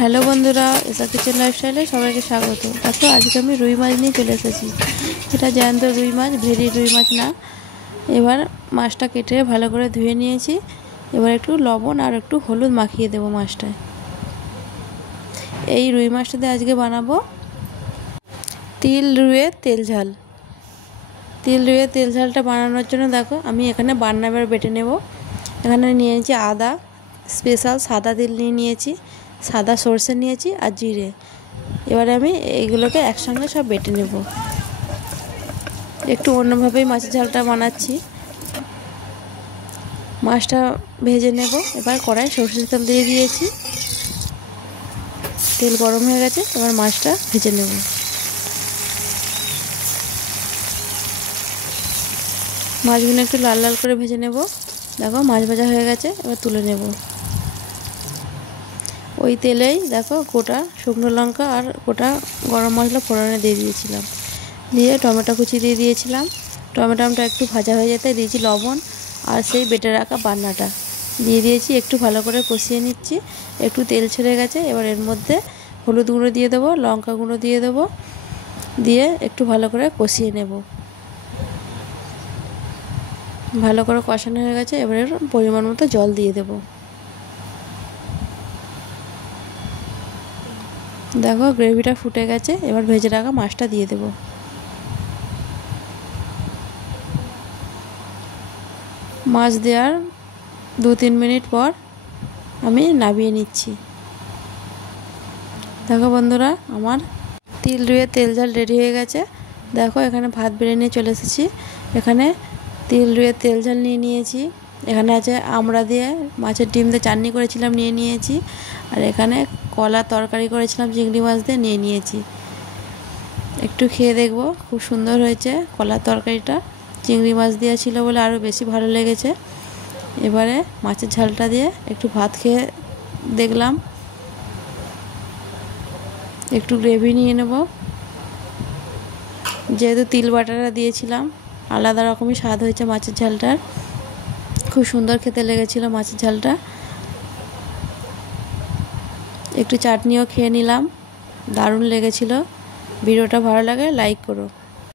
Hello বন্ধুরা, এসা kitchen লাইফস্টাইলে সবাইকে স্বাগত। দেখো আজকে আমি রুই মাছ নিয়ে চলে এসেছি। এটা জ্যান্ত রুই মাছ, ভেরি রুই মাছ না। এবার মাছটা কেটে ভালো করে ধুয়ে নিয়েছি। এবার একটু লবণ আর একটু হলুদ মাখিয়ে দেবো মাছটায়। এই রুই মাছটাতে আজকে বানাবো তিল রুইয়ের তেল ঝাল। তিল রুইয়ের তেল ঝালটা বানানোর জন্য দেখো আমি এখানে বান্না এবার বেটে নেব। এখানে নিয়েছি আদা, স্পেশাল সাদা তিল নিয়েছি, সাদা সর্ষে নিয়েছি আর জিরে। এবারে আমি এইগুলোকে একসঙ্গে সব বেটে নেব। একটু অন্যভাবেই মাছের ঝালটা বানাচ্ছি। মাছটা ভেজে নেব। এবার কড়াই সর্ষের তেল দিয়ে দিয়েছি, তেল গরম হয়ে গেছে। এবার মাছটা ভেজে নেব। মাছগুলো একটু লাল লাল করে ভেজে নেব। দেখো মাছ ভাজা হয়ে গেছে, এবার তুলে নেব। ওই তেলেই দেখো গোটা শুকনো লঙ্কা আর গোটা গরম মশলা ফোড়নে দিয়ে দিয়েছিলাম। দিয়ে টমেটো কুচি দিয়ে দিয়েছিলাম। টমেটোটা একটু ভাজা হয়ে যেতে দিয়েছি লবণ আর সেই বেটে রাখা বান্নাটা দিয়ে দিয়েছি। একটু ভালো করে কষিয়ে নিচ্ছি। একটু তেল ছেড়ে গেছে। এবার এর মধ্যে হলুদ গুঁড়ো দিয়ে দেবো, লঙ্কা গুঁড়ো দিয়ে দেবো, দিয়ে একটু ভালো করে কষিয়ে নেব। ভালো করে কষানো হয়ে গেছে। এবার পরিমাণ মতো জল দিয়ে দেবো। দেখো গ্রেভিটা ফুটে গেছে। এবার ভেজে রাখা মাছটা দিয়ে দেব। মাছ দেওয়ার 2-3 মিনিট পর আমি নামিয়ে নিচ্ছি। দেখো বন্ধুরা, আমার তিল রুইয়ের তেল ঝাল রেডি হয়ে গেছে। দেখো এখানে ভাত বেড়ে নিয়ে চলে এসেছি। এখানে তিল রুইয়ের তেল ঝাল নিয়ে নিয়েছি। এখানে আছে আমড়া দিয়ে মাছের ডিম দিয়ে চাটনি করেছিলাম, নিয়ে নিয়েছি। আর এখানে কলা তরকারি করেছিলাম চিংড়ি মাছ দিয়ে, নিয়ে নিয়েছি। একটু খেয়ে দেখবো, খুব সুন্দর হয়েছে। কলার তরকারিটা চিংড়ি মাছ দিয়ে ছিল বলে আরও বেশি ভালো লেগেছে। এবারে মাছের ঝালটা দিয়ে একটু ভাত খেয়ে দেখলাম। একটু গ্রেভি নিয়ে নেব। যেহেতু তিল বাটাটা দিয়েছিলাম, আলাদা রকমই স্বাদ হয়েছে মাছের ঝালটার। খুব সুন্দর খেতে লেগেছিল মাছের ঝালটা। একটু চাটনিও খেয়ে নিলাম, দারুণ লেগেছিল। ভিডিওটা ভালো লাগে লাইক করো।